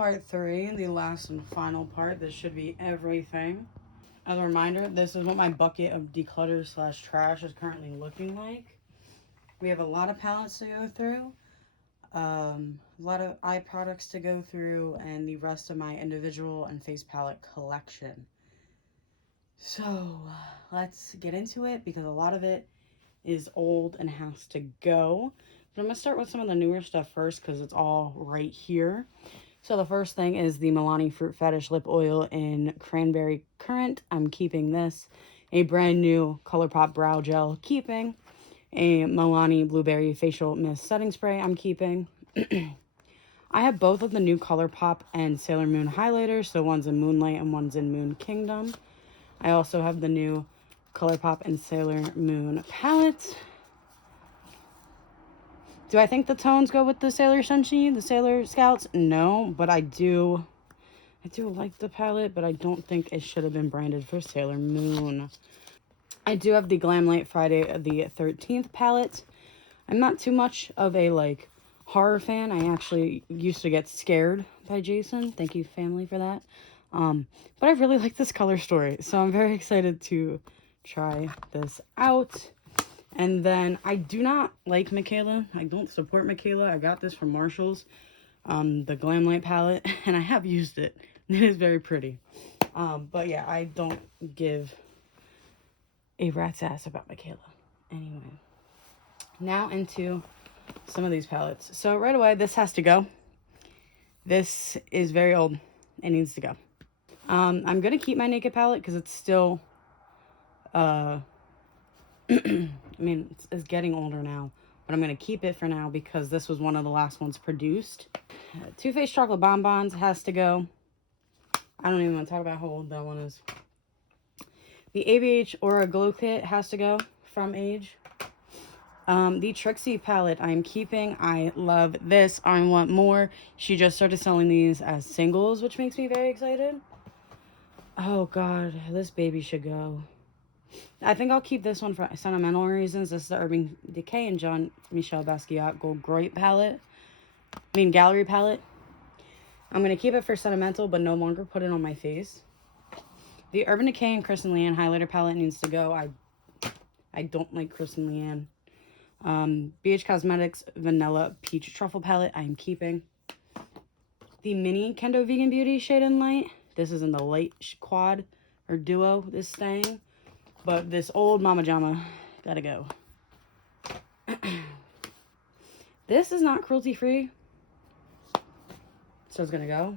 part 3, the last and final part. This should be everything. As a reminder, this is what my bucket of declutter slash trash is currently looking like. We have a lot of palettes to go through, a lot of eye products to go through, and the rest of my individual and face palette collection. So let's get into it because a lot of it is old and has to go. But I'm going to start with some of the newer stuff first because it's all right here. So the first thing is the Milani Fruit Fetish Lip Oil in Cranberry Currant. I'm keeping this. A brand new ColourPop Brow Gel, keeping. A Milani Blueberry Facial Mist Setting Spray, I'm keeping. I have both of the new ColourPop and Sailor Moon highlighters. So one's in Moonlight and one's in Moon Kingdom. I also have the new ColourPop and Sailor Moon palettes. Do I think the tones go with the Sailor Senshi, the Sailor Scouts? No, but I do like the palette, but I don't think it should have been branded for Sailor Moon. I do have the Glamlight Friday the 13th palette. I'm not too much of a, like, horror fan. I actually used to get scared by Jason. Thank you, family, for that. But I really like this color story, so I'm very excited to try this out. And then I do not like Michaela. I don't support Michaela. I got this from Marshall's, the Glamlight palette, and I have used it. It is very pretty. But yeah, I don't give a rat's ass about Michaela. Anyway, now into some of these palettes. So right away, this has to go. This is very old. It needs to go. I'm going to keep my Naked palette because it's still... I mean, it's getting older now, but I'm going to keep it for now because this was one of the last ones produced. Too Faced Chocolate Bonbons has to go. I don't even want to talk about how old that one is. The ABH Aura Glow Kit has to go from Age. The Trixie palette I'm keeping. I love this. I want more. She just started selling these as singles, which makes me very excited. Oh, God. This baby should go. I think I'll keep this one for sentimental reasons. This is the Urban Decay and Jean-Michel Basquiat Gold Grape palette. Gallery palette. I'm going to keep it for sentimental, but no longer put it on my face. The Urban Decay and Kristen Leanne highlighter palette needs to go. I don't like Kristen Leanne. BH Cosmetics Vanilla Peach Truffle palette I am keeping. The Mini Kendo Vegan Beauty Shade and Light. This is in the light quad or duo, this staying. But this old Mama Jama gotta go. This is not cruelty free, so it's gonna go.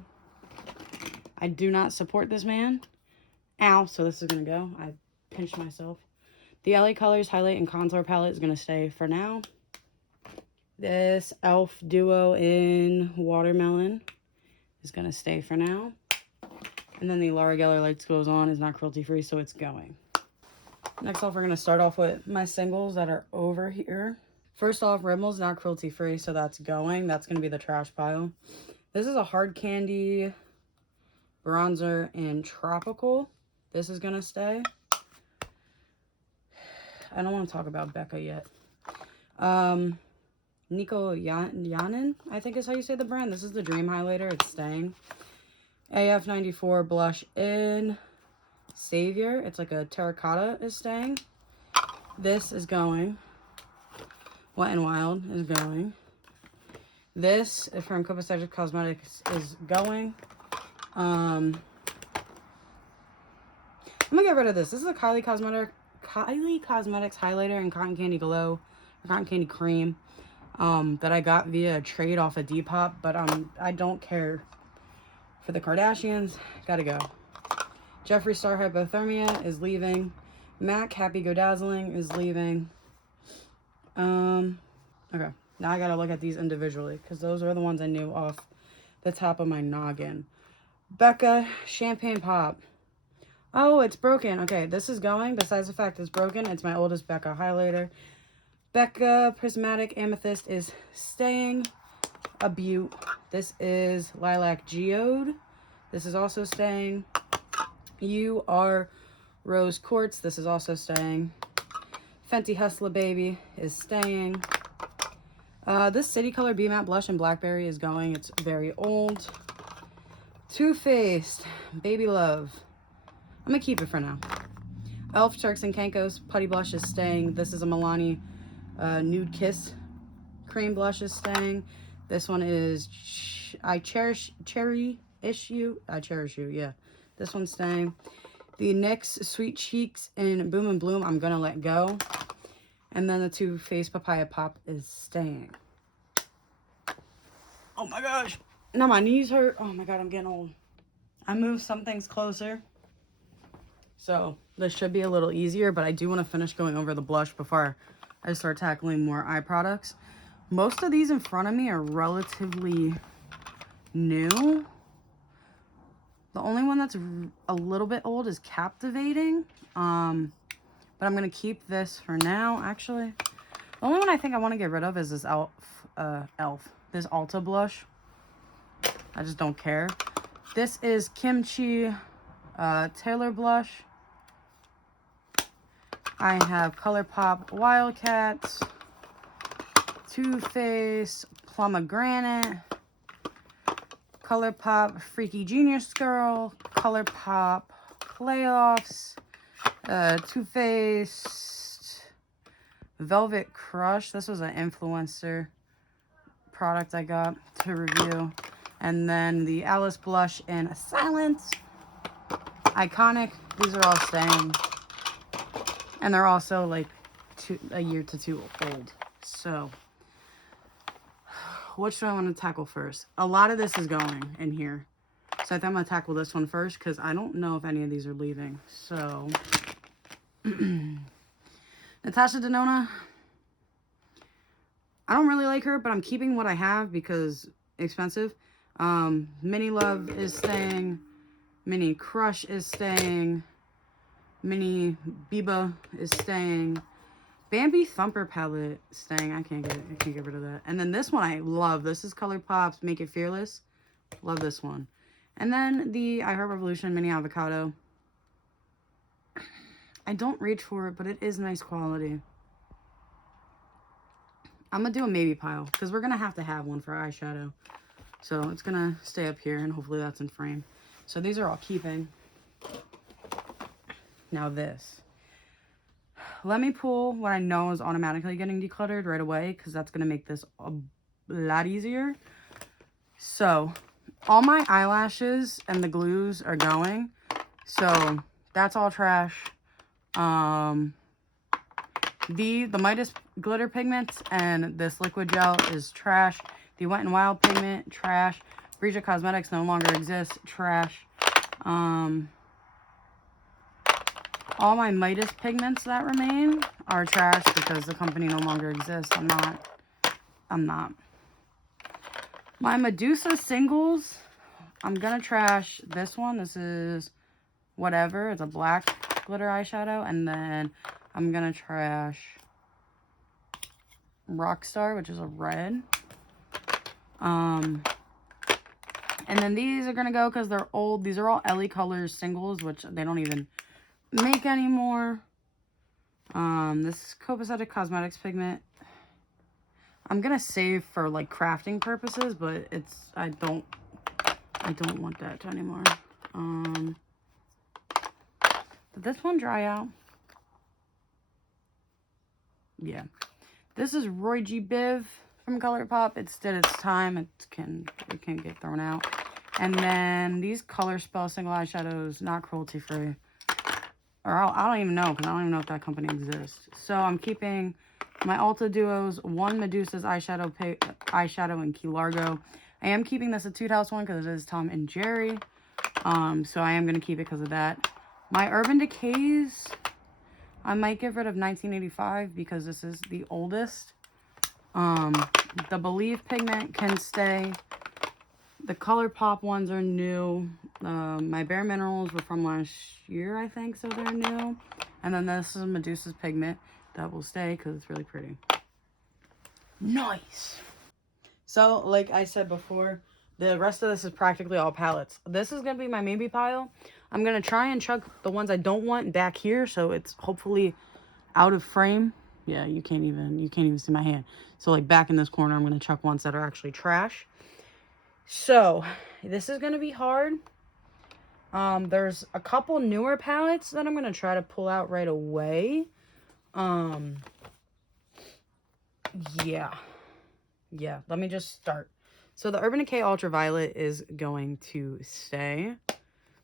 I do not support this man. Ow, so this is gonna go. I pinched myself. The LA Colors Highlight and Contour palette is gonna stay for now. This e.l.f. duo in Watermelon is gonna stay for now. And then the Laura Geller Lights Goes On is not cruelty free, so it's going. Next off, we're going to start off with my singles that are over here. First off, Rimmel's not cruelty free, so that's going. That's going to be the trash pile. This is a Hard Candy bronzer in Tropical. This is going to stay. I don't want to talk about Becca yet. Nico Yanin, I think is how you say the brand. This is the Dream Highlighter. It's staying. AF94 blush in Savior. It's like a terracotta is staying. This is going. Wet n Wild is going. This from Copacetic Cosmetics is going. I'm gonna get rid of this. This is a Kylie Cosmetics highlighter in Cotton Candy Glow, or Cotton Candy Cream, that I got via a trade off of Depop, but I don't care for the Kardashians. Gotta go. Jeffree Star Hypothermia is leaving. MAC Happy Go Dazzling is leaving. Okay, now I gotta look at these individually because those are the ones I knew off the top of my noggin. Becca Champagne Pop. Oh, it's broken. Okay, this is going. Besides the fact it's broken, it's my oldest Becca highlighter. Becca Prismatic Amethyst is staying. A beaut. This is Lilac Geode. This is also staying. You Are Rose Quartz. This is also staying. Fenty Hustler Baby is staying. This City Color B Matte Blush in Blackberry is going. It's very old. Too Faced Baby Love. I'm gonna keep it for now. Elf Turks and Caicos Putty Blush is staying. This is a Milani Nude Kiss cream blush is staying. This one is I Cherish You. Yeah, this one's staying. The NYX Sweet Cheeks in Boom and Bloom, I'm gonna let go. And then the Too Faced Papaya Pop is staying. Oh my gosh. Now my knees hurt. Oh my god, I'm getting old. I moved some things closer, so this should be a little easier, but I do want to finish going over the blush before I start tackling more eye products. Most of these in front of me are relatively new. The only one that's a little bit old is Captivating. But I'm going to keep this for now, actually. The only one I think I want to get rid of is this this Ulta blush. I just don't care. This is Kimchi Taylor blush. I have ColourPop Wildcats, Too Faced Pomegranate, ColourPop Freaky Genius Girl, ColourPop Playoffs, Too Faced Velvet Crush. This was an influencer product I got to review. And then the Alice Blush in Silence. Iconic. These are all staying. And they're also like a year to two old. So, which do I want to tackle first? A lot of this is going in here. So I think I'm going to tackle this one first because I don't know if any of these are leaving. So, Natasha Denona. I don't really like her, but I'm keeping what I have because expensive. Mini Love is staying. Mini Crush is staying. Mini Biba is staying. Bambi Thumper palette staying. I can't get rid of that. And then this one I love. This is ColourPop's Make It Fearless. Love this one. And then the I Heart Revolution Mini Avocado. I don't reach for it, but it is nice quality. I'm going to do a maybe pile because we're going to have one for eyeshadow. So it's going to stay up here and hopefully that's in frame. So these are all keeping. Now this. Let me pull what I know is automatically getting decluttered right away because that's going to make this a lot easier. So all my eyelashes and the glues are going. So that's all trash. The Midas glitter pigments and this liquid gel is trash. The Wet n Wild pigment, trash. Breja Cosmetics no longer exists, trash. All my Midas pigments that remain are trash because the company no longer exists. I'm not. My Medusa singles, I'm gonna trash this one. This is whatever. It's a black glitter eyeshadow. And then I'm gonna trash Rockstar, which is a red. And then these are gonna go because they're old. These are all Ellie Colors singles, which they don't even make anymore. This Copacetic Cosmetics pigment I'm gonna save for like crafting purposes, but I don't want that anymore. Did this one dry out? Yeah. This is Roy G. Biv from ColourPop. It's did its time. It can get thrown out. And then these Color Spell single eyeshadows, not cruelty free. Or I don't even know, because I don't even know if that company exists. So I'm keeping my Ulta Duos, one Medusa's eyeshadow in Key Largo. I am keeping this a Toot House one because it is Tom and Jerry. So I am going to keep it because of that. My Urban Decays, I might get rid of 1985 because this is the oldest. The Believe pigment can stay. The ColourPop ones are new. My Bare Minerals were from last year, I think, so they're new. And then this is Medusa's pigment. That will stay because it's really pretty. Nice! So, like I said before, the rest of this is practically all palettes. This is going to be my maybe pile. I'm going to try and chuck the ones I don't want back here, so it's hopefully out of frame. Yeah, you can't even see my hand. So, like, back in this corner, I'm going to chuck ones that are actually trash. So, this is going to be hard. There's a couple newer palettes that I'm going to try to pull out right away. Yeah. Yeah, let me just start. So the Urban Decay Ultraviolet is going to stay.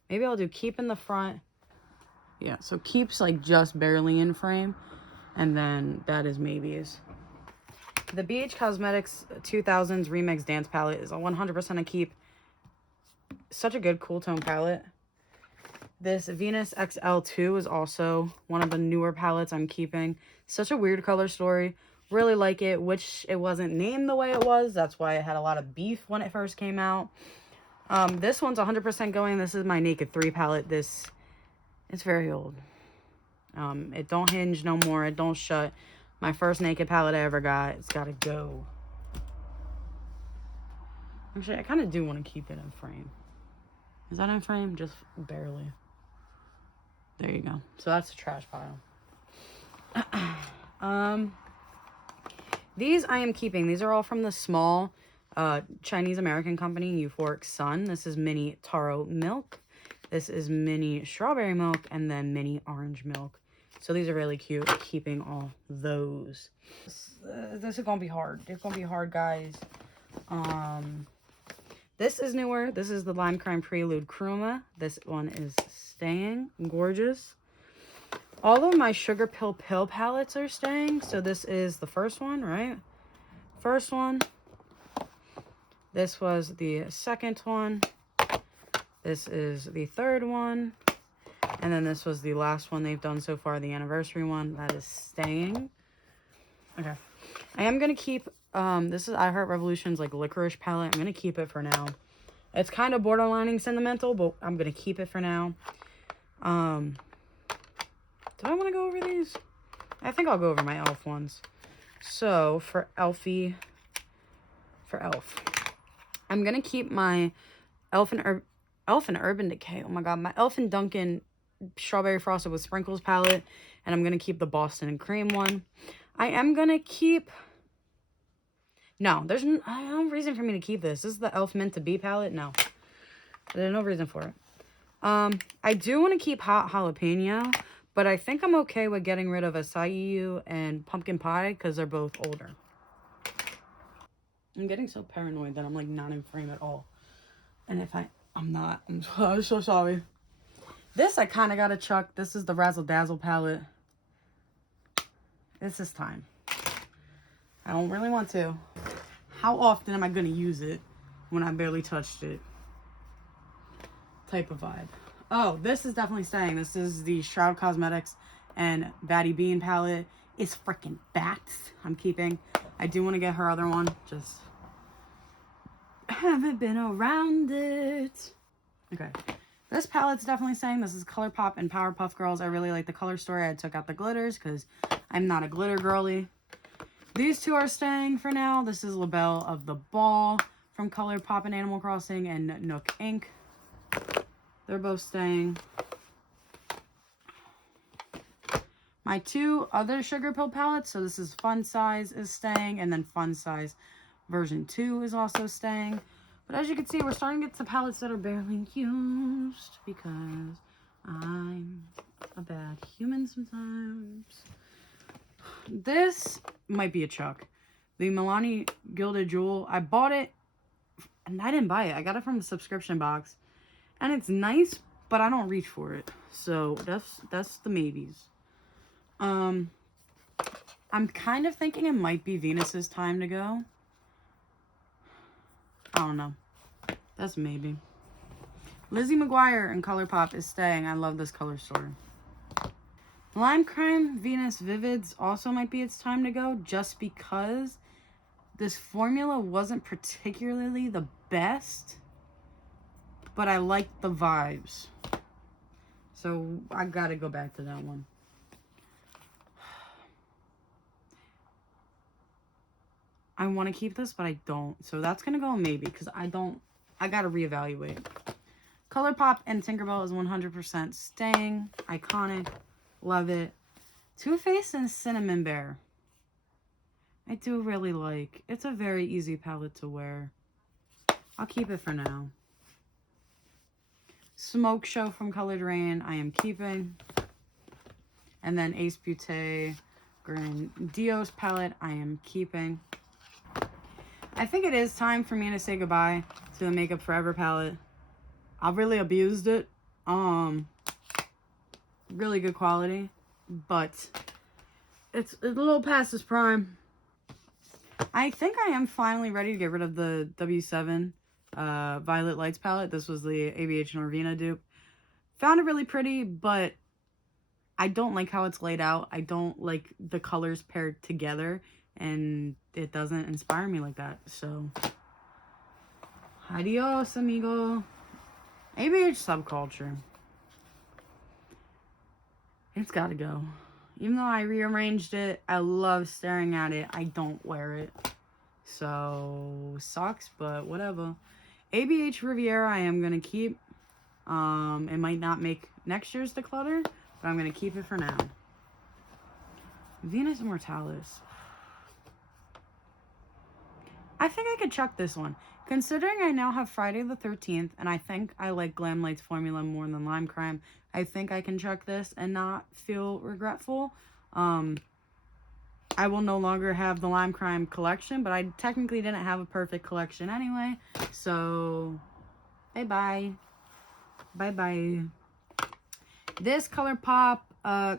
Maybe I'll do keep in the front. Yeah, so keeps like just barely in frame. And then that is maybes. The BH Cosmetics 2000s Remix Dance Palette is a 100% a keep. Such a good cool tone palette. This Venus XL2 is also one of the newer palettes I'm keeping. Such a weird color story. Really like it, which it wasn't named the way it was. That's why it had a lot of beef when it first came out. This one's 100% going. This is my Naked 3 palette. It's very old. It don't hinge no more. It don't shut. My first Naked palette I ever got. It's got to go. Actually, I kind of do want to keep it in frame. Is that in frame? Just barely. There you go. So that's a trash pile. These I am keeping. These are all from the small Chinese-American company, Euphoric Sun. This is mini taro milk. This is mini strawberry milk, and then mini orange milk. So these are really cute. Keeping all those. This is gonna be hard. It's gonna be hard, guys. This is newer. This is the Lime Crime Prelude Chroma. This one is staying. Gorgeous. All of my Sugar Pill palettes are staying. So this is the first one, right? First one. This was the second one. This is the third one. And then this was the last one they've done so far, the anniversary one. That is staying. Okay. I am going to keep, this is I Heart Revolution's like licorice palette. I'm going to keep it for now. It's kind of borderlining sentimental, but I'm going to keep it for now. Did I want to go over these? I think I'll go over my e.l.f. ones. So, for e.l.f., I'm going to keep my e.l.f. and Urban Decay. Oh my god, my e.l.f. and Dunkin' Strawberry Frosted with Sprinkles palette. And I'm going to keep the Boston and Cream one. I am going to keep... No, there's no reason for me to keep this. This is the e.l.f. Meant to Be palette. No. There's no reason for it. I do want to keep Hot Jalapeno, but I think I'm okay with getting rid of Acai and Pumpkin Pie because they're both older. I'm getting so paranoid that I'm like not in frame at all. And if I'm not, I'm so sorry. This I kind of got to chuck. This is the Razzle Dazzle palette. This is time. I don't really want to. How often am I going to use it when I barely touched it? Type of vibe. Oh, this is definitely staying. This is the Shroud Cosmetics and Batty Bean palette. It's freaking bats. I'm keeping. I do want to get her other one. Just haven't been around it. Okay. This palette's definitely staying. This is ColourPop and Powerpuff Girls. I really like the color story. I took out the glitters because I'm not a glitter girly. These two are staying for now. This is LaBelle of the Ball from ColourPop and Animal Crossing and Nook Inc. They're both staying. My two other Sugar Pill palettes, so this is Fun Size is staying, and then Fun Size version 2 is also staying. But as you can see, we're starting to get to palettes that are barely used because I'm a bad human sometimes. This might be a chuck. The Milani Gilded Jewel. I bought it, and I didn't buy it. I got it from the subscription box. And it's nice, but I don't reach for it. So that's the maybes. I'm kind of thinking it might be Venus's time to go. I don't know. That's maybe. Lizzie McGuire in ColourPop is staying. I love this color story. Lime Crime Venus Vivids also might be its time to go, just because this formula wasn't particularly the best. But I like the vibes. So I gotta go back to that one. I want to keep this, but I don't. So that's gonna go maybe, because I gotta reevaluate. ColourPop and Tinkerbell is 100% staying. Iconic. Love it. Too Faced and Cinnamon Bear. I do really like. It's a very easy palette to wear. I'll keep it for now. Smoke Show from Colored Rain, I am keeping. And then Ace Beauté Grandiose palette, I am keeping. I think it is time for me to say goodbye to the Makeup Forever palette. I've really abused it. Really good quality, but it's a little past its prime. I think I am finally ready to get rid of the W7 Violet Lights palette. This was the ABH Norvina dupe. Found it really pretty, but I don't like how it's laid out. I don't like the colors paired together, and it doesn't inspire me like that. So, adios, amigo. ABH subculture. It's gotta go. Even though I rearranged it, I love staring at it. I don't wear it. So, sucks, but whatever. ABH Riviera, I am gonna keep. It might not make next year's declutter, but I'm gonna keep it for now. Venus Immortalis. I think I could chuck this one. Considering I now have Friday the 13th, and I think I like Glam Light's formula more than Lime Crime, I think I can chuck this and not feel regretful. I will no longer have the Lime Crime collection, but I technically didn't have a perfect collection anyway. So, bye-bye. Bye-bye. This ColourPop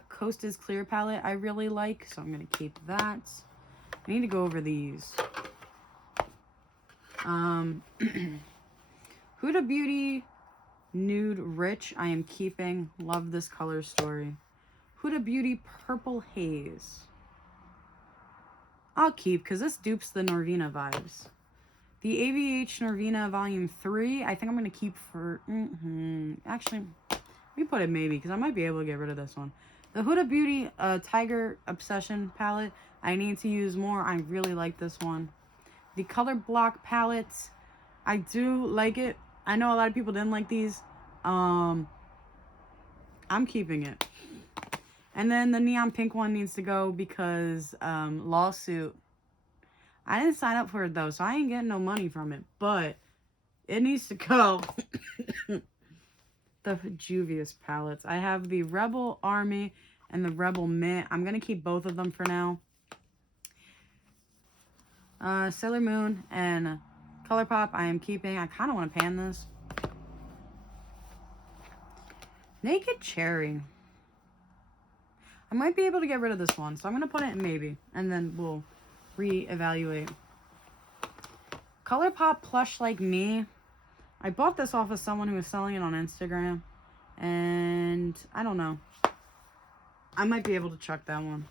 Coast is Clear palette I really like, so I'm going to keep that. I need to go over these. Huda Beauty Nude Rich, I am keeping. Love this color story. Huda Beauty Purple Haze. I'll keep, because this dupes the Norvina vibes. The ABH Norvina Volume 3, I think I'm going to keep for... Actually, let me put it maybe, because I might be able to get rid of this one. The Huda Beauty Tiger Obsession palette, I need to use more. I really like this one. The Color Block palettes, I do like it. I know a lot of people didn't like these. I'm keeping it. And then the neon pink one needs to go because lawsuit. I didn't sign up for it though, so I ain't getting no money from it. But it needs to go. The Juvia's palettes. I have the Rebel Army and the Rebel Mint. I'm going to keep both of them for now. Sailor Moon and ColourPop I am keeping. I kind of want to pan this. Naked Cherry. I might be able to get rid of this one, so I'm going to put it in maybe, and then we'll reevaluate. ColourPop Plush Like Me. I bought this off of someone who was selling it on Instagram, and I don't know. I might be able to chuck that one.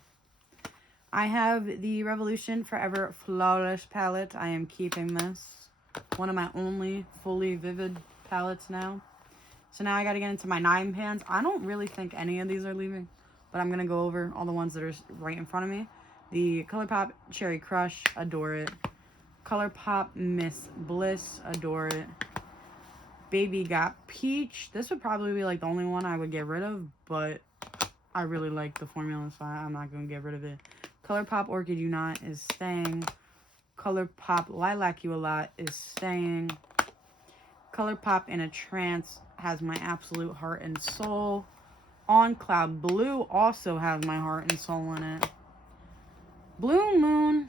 I have the Revolution Forever Flawless palette. I am keeping this. One of my only fully vivid palettes now. So now I got to get into my 9 pans. I don't really think any of these are leaving, but I'm going to go over all the ones that are right in front of me. The ColourPop Cherry Crush, adore it. ColourPop Miss Bliss, adore it. Baby Got Peach. This would probably be like the only one I would get rid of, but I really like the formula, so I'm not going to get rid of it. ColourPop Orchid You Not is staying. ColourPop Lilac You A Lot is staying. ColourPop In a Trance has my absolute heart and soul. On Cloud Blue also has my heart and soul in it. Blue Moon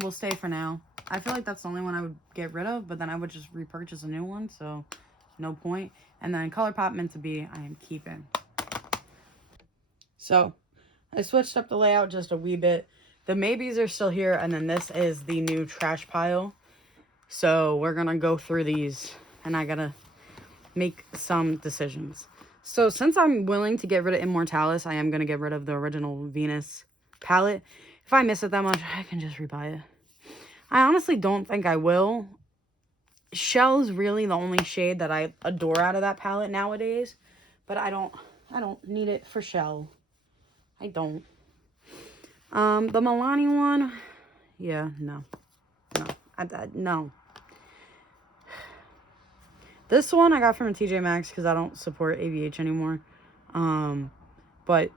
will stay for now. I feel like that's the only one I would get rid of, but then I would just repurchase a new one, so no point. And then ColourPop Meant to Be, I am keeping. So, I switched up the layout just a wee bit. The maybes are still here, and then this is the new trash pile. So, we're going to go through these, and I got to make some decisions. So, since I'm willing to get rid of Immortalis, I am going to get rid of the original Venus palette. If I miss it that much, I can just rebuy it. I honestly don't think I will. Shell's really the only shade that I adore out of that palette nowadays. But I don't need it for Shell. I don't. The Milani one, yeah, no. No. This one I got from a TJ Maxx because I don't support ABH anymore. But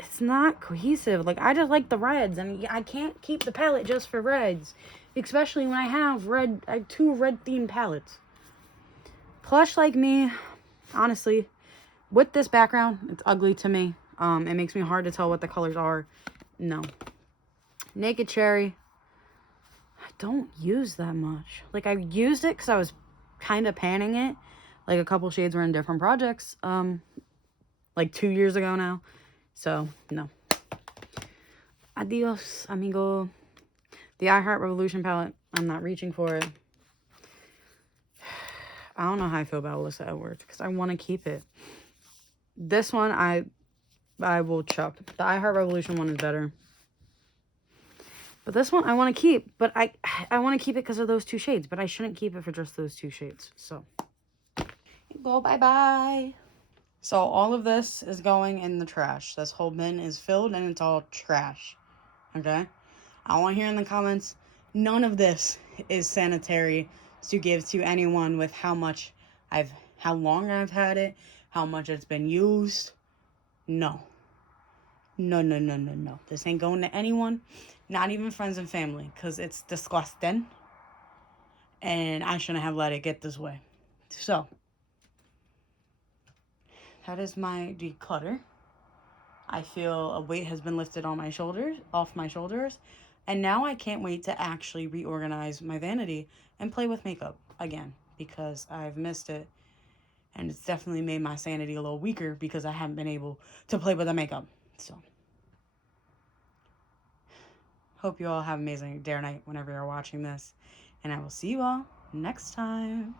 it's not cohesive. Like, I just like the reds, and I can't keep the palette just for reds, especially when I have two red themed palettes. Plush like me, honestly, with this background, it's ugly to me. It makes me hard to tell what the colors are. No. Naked Cherry, I don't use that much. Like, I used it because I was kind of panning it. Like, a couple shades were in different projects, like 2 years ago now. So, no. Adios, amigo. The I Heart Revolution palette, I'm not reaching for it. I don't know how I feel about Alyssa Edwards because I want to keep it. This one, I will chuck. The I Heart Revolution one is better. But this one I want to keep. But I want to keep it because of those two shades. But I shouldn't keep it for just those two shades. So, go bye-bye. So, all of this is going in the trash. This whole bin is filled and it's all trash. Okay? I want to hear in the comments, none of this is sanitary to give to anyone with how long I've had it, how much it's been used. No. No, no, no, no, no. This ain't going to anyone, not even friends and family, because it's disgusting. And I shouldn't have let it get this way. So, that is my declutter. I feel a weight has been lifted on my shoulders, off my shoulders. And now I can't wait to actually reorganize my vanity and play with makeup again, because I've missed it. And it's definitely made my sanity a little weaker because I haven't been able to play with the makeup. So, hope you all have an amazing day or night whenever you're watching this. And I will see you all next time.